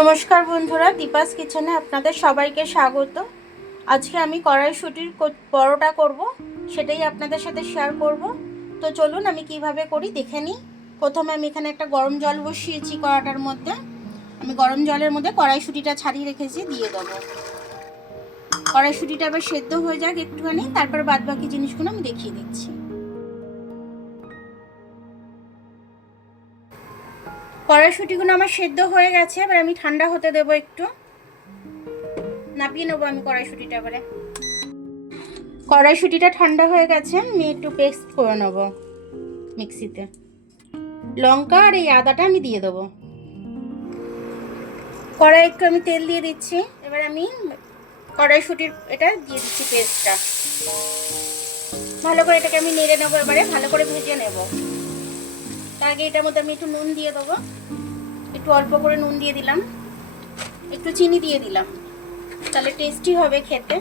নমস্কার বন্ধুরা, দীপাস কিচেনে আপনাদের সবাইকে স্বাগত। আজকে আমি কড়াইশুঁটির পরোটা করব, সেটাই আপনাদের সাথে শেয়ার করব। তো চলুন আমি কিভাবে করি দেখে নিই। প্রথমে আমি এখানে একটা গরম জল বসিয়েছি কড়াটার মধ্যে। আমি গরম জলের মধ্যে কড়াইশুঁটিটা ছাড়িয়ে রেখেছি, দিয়ে দেবো। কড়াইশুঁটিটা আবার সেদ্ধ হয়ে যাক একটুখানি, তারপর বাদ বাকি জিনিসগুলো আমি দেখিয়ে দিচ্ছি। কড়াইশুঁটিগুলো আমার সেদ্ধ হয়ে গেছে, এবার আমি ঠান্ডা হতে দেবো, একটু নাপিয়ে নেবো আমি কড়াইশুঁটিটা। এবারে কড়াইশুঁটিটা ঠান্ডা হয়ে গেছে, আমি একটু পেস্ট করে নেব মিক্সিতে। লঙ্কা আর এই আদাটা আমি দিয়ে দেবো। কড়াই একটু আমি তেল দিয়ে দিচ্ছি। এবার আমি কড়াইশুঁটির এটা দিয়ে দিচ্ছি পেস্টটা। ভালো করে এটাকে আমি নেড়ে নেবো, এবারে ভালো করে ভেজে নেব। তার আগে এটার মধ্যে আমি একটু নুন দিয়ে দেবো, একটু অল্প করে নুন দিয়ে দিলাম, একটু চিনি দিয়ে দিলাম, তাহলে টেস্টি হবে খেতে।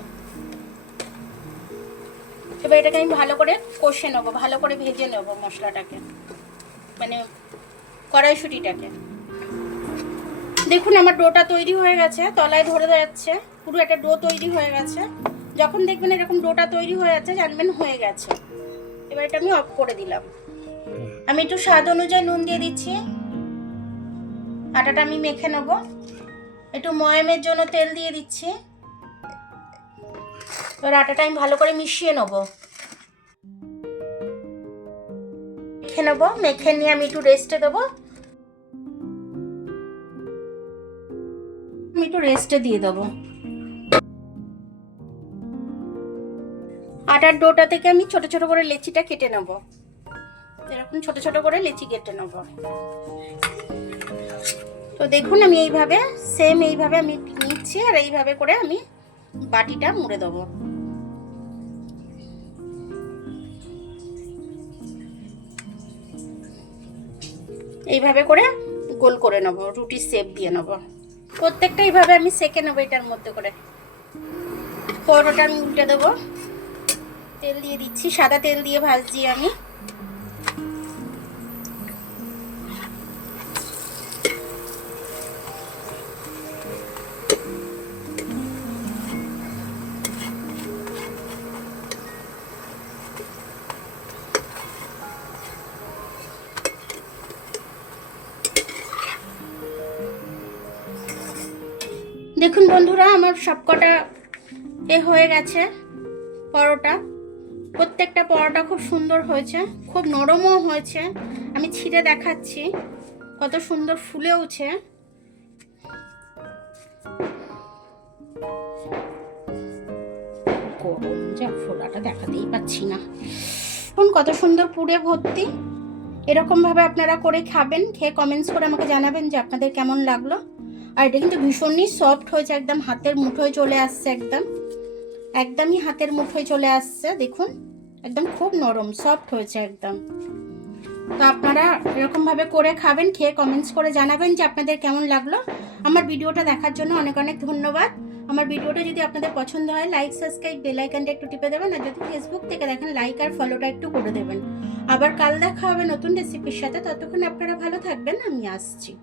এবার এটাকে আমি ভালো করে কষে নেবো, ভালো করে ভেজে নেব মশলাটাকে, মানে কড়াইশুঁটিটাকে। দেখুন আমার ডোটা তৈরি হয়ে গেছে, তলায় ধরে যাচ্ছে, পুরো একটা ডো তৈরি হয়ে গেছে। যখন দেখবেন এরকম ডোটা তৈরি হয়ে যাচ্ছে, জানবেন হয়ে গেছে। এবার এটা আমি অফ করে দিলাম। আমি একটু স্বাদ অনুযায়ী নুন দিয়ে দিচ্ছি। আটাটা আমি মেখে নেব। একটু ময়ামের জন্য তেল দিয়ে দিচ্ছি। এবার আটাটা আমি ভালো করে মিশিয়ে নেব। মেখে নেব, মেখে নিয়ে আমি একটু রেস্টে দেবো। আমি একটু রেস্টে দিয়ে দেবো। আটার ডোটা থেকে আমি ছোট ছোট করে লেচিটা কেটে নেব। এরকম ছোট ছোট করে লেচি কেটে নেব। তো দেখুন আমি এইভাবে সেম এইভাবে আমি নিচ্ছি, আর এইভাবে করে আমি বাটিটা মুড়ে দেবো। এইভাবে করে গোল করে নেব, রুটির শেপ দিয়ে নেব। প্রত্যেকটা এইভাবে আমি সেঁকে নেবো এটার মধ্যে করে। পরোটা আমি উল্টে দেবো। তেল দিয়ে দিচ্ছি, সাদা তেল দিয়ে ভাজছি আমি। দেখুন বন্ধুরা, আমার সবকটা হয়ে গেছে পরোটা। প্রত্যেকটা পরোটা খুব সুন্দর হয়েছে, খুব নরমও হয়েছে। আমি ছিঁড়ে দেখাচ্ছি কত সুন্দর ফুলেওছে। গরম যা, ফোলাটা দেখাতেই পাচ্ছি না। এখন কত সুন্দর পুরে ভর্তি। এরকমভাবে আপনারা করে খাবেন, খেয়ে কমেন্টস করে আমাকে জানাবেন যে আপনাদের কেমন লাগলো। আর এটা কিন্তু ভীষণই সফট হয়েছে, একদম হাতের মুঠোয় চলে আসছে, একদমই হাতের মুঠোয় চলে আসছে। দেখুন একদম খুব নরম সফট হয়েছে একদম। তো আপনারা এরকমভাবে করে খাবেন, খেয়ে কমেন্টস করে জানাবেন যে আপনাদের কেমন লাগলো। আমার ভিডিওটা দেখার জন্য অনেক অনেক ধন্যবাদ। আমার ভিডিওটা যদি আপনাদের পছন্দ হয়, লাইক সাবস্ক্রাইব বেল আইকনটা একটু টিপে দেবেন। আর যদি ফেসবুক থেকে দেখেন, লাইক আর ফলোটা একটু করে দেবেন। আবার কাল দেখা হবে নতুন রেসিপির সাথে। ততক্ষণ আপনারা ভালো থাকবেন, আমি আসছি।